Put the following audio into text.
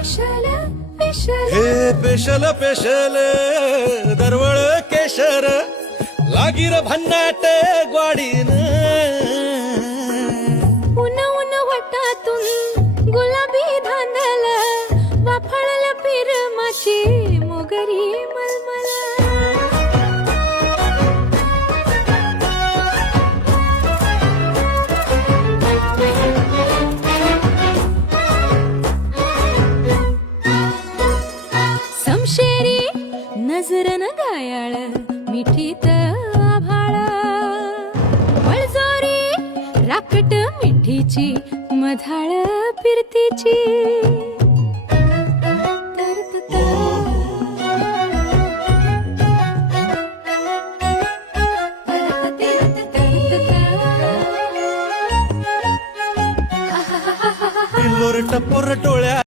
हे special special दरवळ केशर लागीर भन्नाट ग्वाडीन उन उन वटातून गुलाबी धांदल वाफाळल पिरमाची मोगरी मलमल समशेरी नजरन गायाळ मिठीत आभाळ वळजोरी राकट मिठीची मधाळ फिरतीची पिल्लोर टपोर टोळ्या